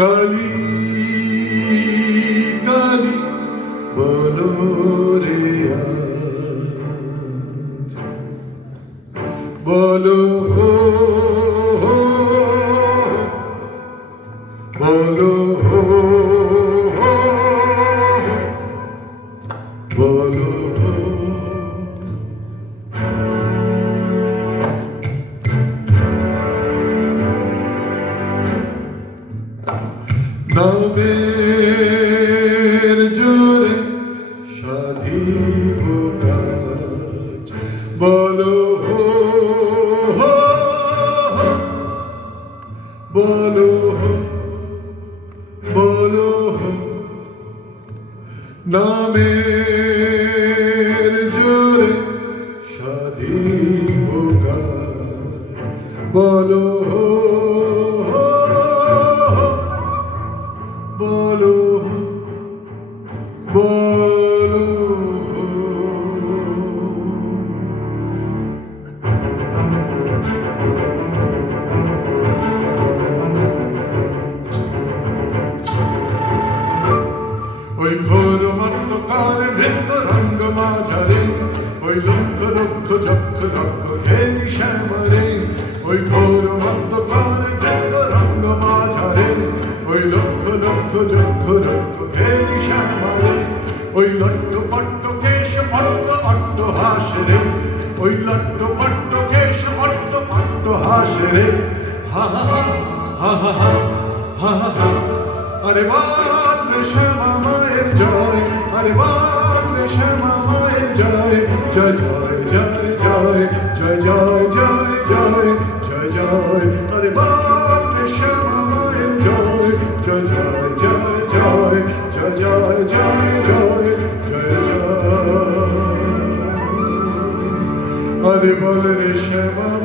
Kali, Kali, Balo. বলো বলো বলো নামের জোরে সাধিব কাজ। বলো বলো বলো নামের জোরে বলো বলো বলো মন্তকার বৃন্দ রঙ্গ মাঝারে, ওই লক্ষ লক্ষ লক্ষ লক্ষ ঘেরি শ্যামরে, ওই ঘোর মন্তকার বৃন্দ রঙ্গ মাঝারে, ওই লক্ষ লক্ষ লক্ষ লক্ষ ঘেরি শ্যামরে, ওই লট্ট পট্ট কেশ অট্ট অট্ট হাসে রে ওই লট্ট পট্ট কেশ অট্ট অট্ট হাসে রে হা হা হা হা হা হা হা হা হা আরে রে শ্যামা মায়ের জয় আরে রে শ্যামা মায়ের জয় জয় জয় জয় জয় জয় জয় জয় জয় জয় জয় আরে রে শ্যামা মায়ের জয় জয় জয় জয় জয় জয় জয় জয় জয় জয় জয় আরে বল রে শ্যামা